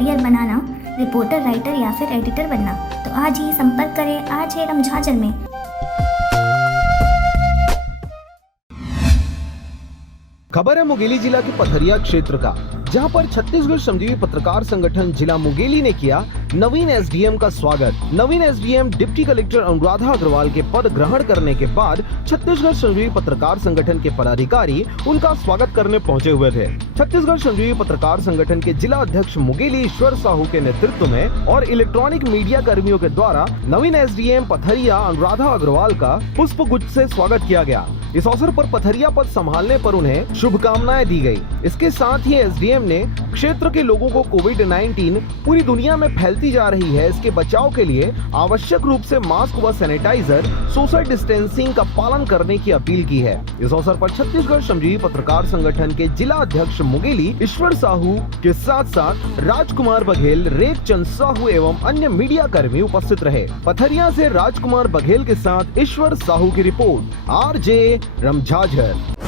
Career बनाना, reporter, writer या फिर editor बनना, तो आज ही संपर्क करें आज है रमझाझर में। खबर है मुंगेली जिला के पथरिया क्षेत्र का, जहां पर छत्तीसगढ़ श्रमजीवी पत्रकार संगठन जिला मुंगेली ने किया नवीन एसडीएम का स्वागत। नवीन SDM deputy collector Anuradha Agarwal के पद ग्रहण करने के बाद छत्तीसगढ़ श्रमजीवी पत्रकार संगठन के पदाधिकारी उनका स्वागत करने पहुंचे हुए थे। छत्तीसगढ़ श्रमजीवी पत्रकार संगठन के जिला अध्यक्ष मुंगेली ईश्वर साहू के नेतृत्व में और इलेक्ट्रॉनिक मीडिया कर्मियों के द्वारा नवीन एसडीएम पथरिया अनुराधा अग्रवाल का पुष्प गुच्छ से स्वागत किया गया। इस अवसर पर पथरिया पद संभालने पर उन्हें शुभकामनाएं दी गई। इसके साथ ही एसडीएम ने क्षेत्र के लोगों को कोविड-19 पूरी दुनिया में फैलती जा रही है, इसके बचाव के लिए आवश्यक रूप से मास्क व सैनिटाइजर, सोशल डिस्टेंसिंग का पालन करने की अपील की है। इस अवसर पर छत्तीसगढ़ श्रमजीवी पत्रकार संगठन के जिला अध्यक्ष मुंगेली ईश्वर साहू के साथ साथ राजकुमार बघेल, रेख चंद साहू एवं अन्य मीडिया कर्मी उपस्थित रहे। पथरिया से राजकुमार बघेल के साथ ईश्वर साहू की रिपोर्ट, RJ रमझाझर।